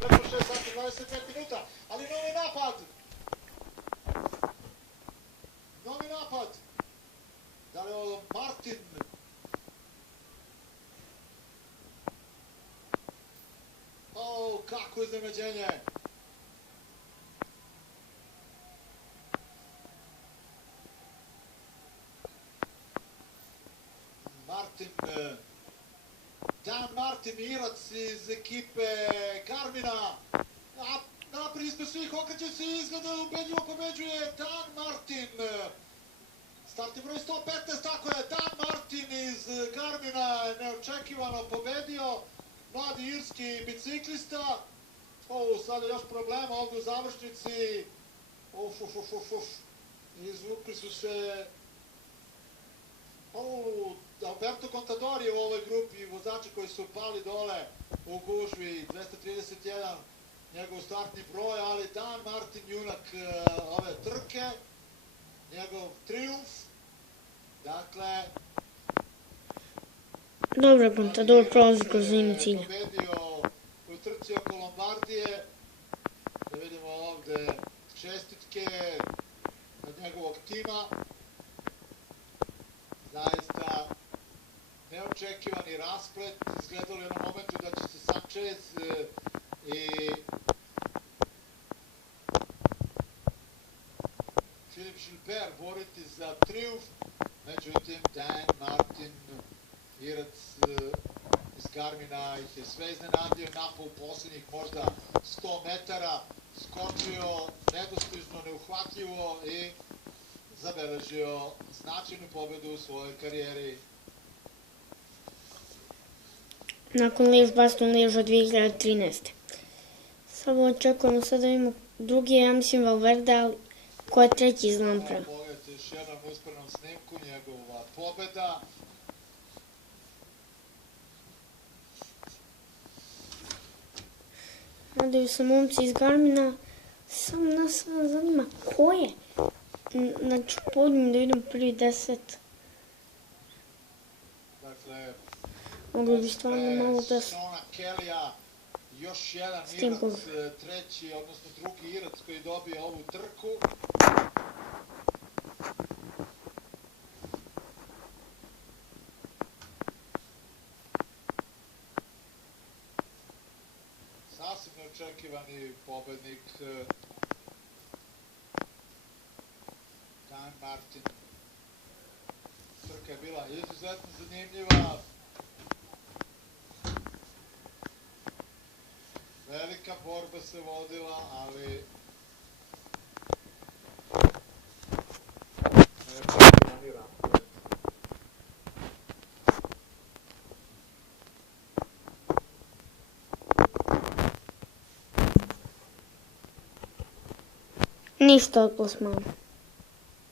preko 6 sati 25 minuta, ali novi napad. Novi napad. Da li je ovo Martin? O, kako iznenađenje. Dan Martin, Irac iz ekipe Garmina. Napred ispred svih, okreće se i izgleda ubedljivo pobeđuje Dan Martin. Startni broj 115, tako je, Dan Martin iz Garmina neočekivano pobedio. Mladi irski biciklista. Sada još problema ovdje u završnici. Izvukli su se... Alberto Contador je u ovoj grupi vozača koji su pali dole u gužvi, 231 njegov startni broj, ali Dan Martin junak ove trke, njegov trijumf, dakle... Dobro, Contador prolazi kroz liniju cilja. Pobedio u trci oko Lombardije, da vidimo ovde čestitke od njegovog tima. Zaista neočekivani rasplet, izgledalo je na momentu da će se Sanchez i Filip Gilbert boriti za trijumf, međutim Dan Martin, Irac iz Garmina ih je sve iznenadio, napao u posljednjih možda 100 metara, skočio nedostižno, neuhvatljivo i zabeležio značajnu pobedu u svojoj karijeri. Nakon Liège Bastogne Liège 2013. Samo očekujemo sad da imamo drugi, ja mislim Valverde, ali ko je treći iz Lamprea. Pogledajte još jednom uspornom snimku, njegova pobeda. Nadaju se momci iz Garmina, samo nas zanima ko je. Znači, podnijem da vidim prvi 10. Dakle, Mogli bi stvarno malo da... Šona Kellya, još jedan Irac, treći, odnosno drugi Irac koji dobije ovu trku. Sasvim neočekivani pobednik Dan Martin. Trka je bila izuzetno zanimljiva. Velika borba se vodila, ali neočekivani rasplet. Ništa od plasmana.